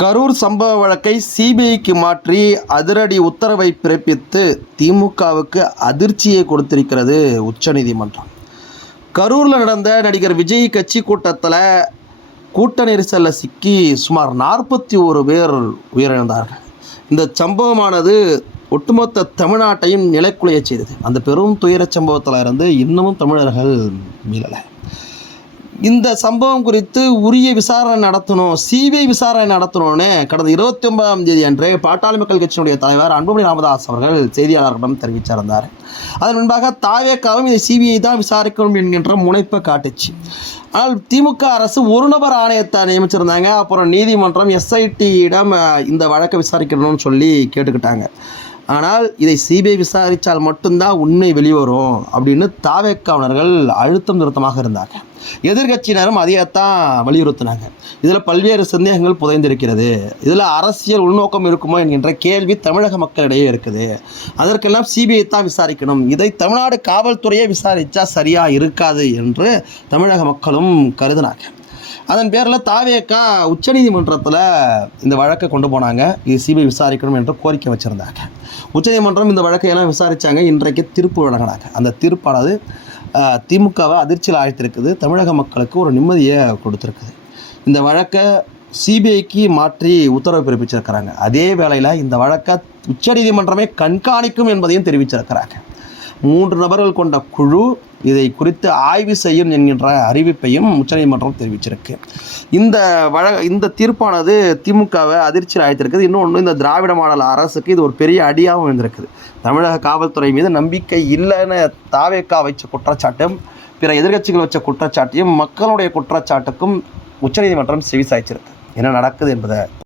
கரூர் சம்பவ வழக்கை சிபிஐக்கு மாற்றி அதிரடி உத்தரவை பிறப்பித்து திமுகவுக்கு அதிர்ச்சியை கொடுத்திருக்கிறது உச்சநீதிமன்றம். கரூரில் நடந்த நடிகர் விஜய் கட்சி கூட்டத்தில் கூட்ட நெரிசலில் சிக்கி சுமார் நாற்பத்தி ஒரு பேர் உயிரிழந்தார்கள். இந்த சம்பவமானது ஒட்டுமொத்த தமிழ்நாட்டையும் நிலைக்குலைய செய்தது. அந்த பெரும் துயரச் சம்பவத்தில் இருந்து இன்னமும் தமிழர்கள் மீளலை. இந்த சம்பவம் குறித்து உரிய விசாரணை நடத்தணும் சிபிஐ விசாரணை நடத்தணும்னு கடந்த இருபத்தி ஒன்பதாம் தேதி அன்று பாட்டாளி மக்கள் கட்சியினுடைய தலைவர் அன்புமணி ராமதாஸ் அவர்கள் செய்தியாளர்களிடம் தெரிவிச்சிருந்தார். அதன் முன்பாக தாவேக்காவும் இதை சிபிஐ தான் விசாரிக்கணும் என்கின்ற முனைப்பை காட்டுச்சு. ஆனால் திமுக அரசு ஒரு நபர் ஆணையத்தை நியமிச்சிருந்தாங்க. அப்புறம் நீதிமன்றம் எஸ்ஐடியிடம் இந்த வழக்கை விசாரிக்கணும்னு சொல்லி கேட்டுக்கிட்டாங்க. ஆனால் இதை சிபிஐ விசாரித்தால் மட்டும்தான் உண்மை வெளிவரும் அப்படின்னு தாவேக்காவலர்கள் அழுத்தம் திருத்தமாக இருந்தாங்க. எதிர்கட்சியினரும் அதையத்தான் வலியுறுத்தினாங்க. இதில் பல்வேறு சந்தேகங்கள் புதைந்திருக்கிறது. இதில் அரசியல் உள்நோக்கம் இருக்குமோ என்கின்ற கேள்வி தமிழக மக்களிடையே இருக்குது. அதற்கெல்லாம் சிபிஐ தான் விசாரிக்கணும். இதை தமிழ்நாடு காவல்துறையே விசாரித்தா சரியாக இருக்காது என்று தமிழக மக்களும் கருதினாங்க. அதன் பேரில் தாவேக்கா உச்சநீதிமன்றத்தில் இந்த வழக்கை கொண்டு போனாங்க. இது சிபிஐ விசாரிக்கணும் என்று கோரிக்கை வச்சுருந்தாங்க. உச்சநீதிமன்றம் இந்த வழக்கை எல்லாம் விசாரித்தாங்க இன்றைக்கு தீர்ப்பு வழங்கினாங்க. அந்த தீர்ப்பானது திமுகவை அதிர்ச்சியில் ஆழ்த்திருக்குது. தமிழக மக்களுக்கு ஒரு நிம்மதியை கொடுத்துருக்குது. இந்த வழக்கை சிபிஐக்கு மாற்றி உத்தரவு பிறப்பிச்சிருக்கிறாங்க. அதே வேளையில் இந்த வழக்கை உச்சநீதிமன்றமே கண்காணிக்கும் என்பதையும் தெரிவிச்சிருக்கிறாங்க. மூன்று நபர்கள் கொண்ட குழு இதை குறித்து ஆய்வு செய்யும் என்கின்ற அறிவிப்பையும் உச்சநீதிமன்றம் தெரிவிச்சிருக்கு. இந்த வழ இந்த தீர்ப்பானது திமுகவை அதிர்ச்சியில் அழைத்திருக்குது. இன்னொன்று இந்த திராவிட மாடல் அரசுக்கு இது ஒரு பெரிய அடியாகவும் இருந்திருக்குது. தமிழக காவல்துறை மீது நம்பிக்கை இல்லைன்னு தாவேக்கா வைச்ச குற்றச்சாட்டும் பிற எதிர்கட்சிகள் வச்ச குற்றச்சாட்டையும் மக்களுடைய குற்றச்சாட்டுக்கும் உச்சநீதிமன்றம் செவிசாய்ச்சிருக்கு. என்ன நடக்குது என்பதை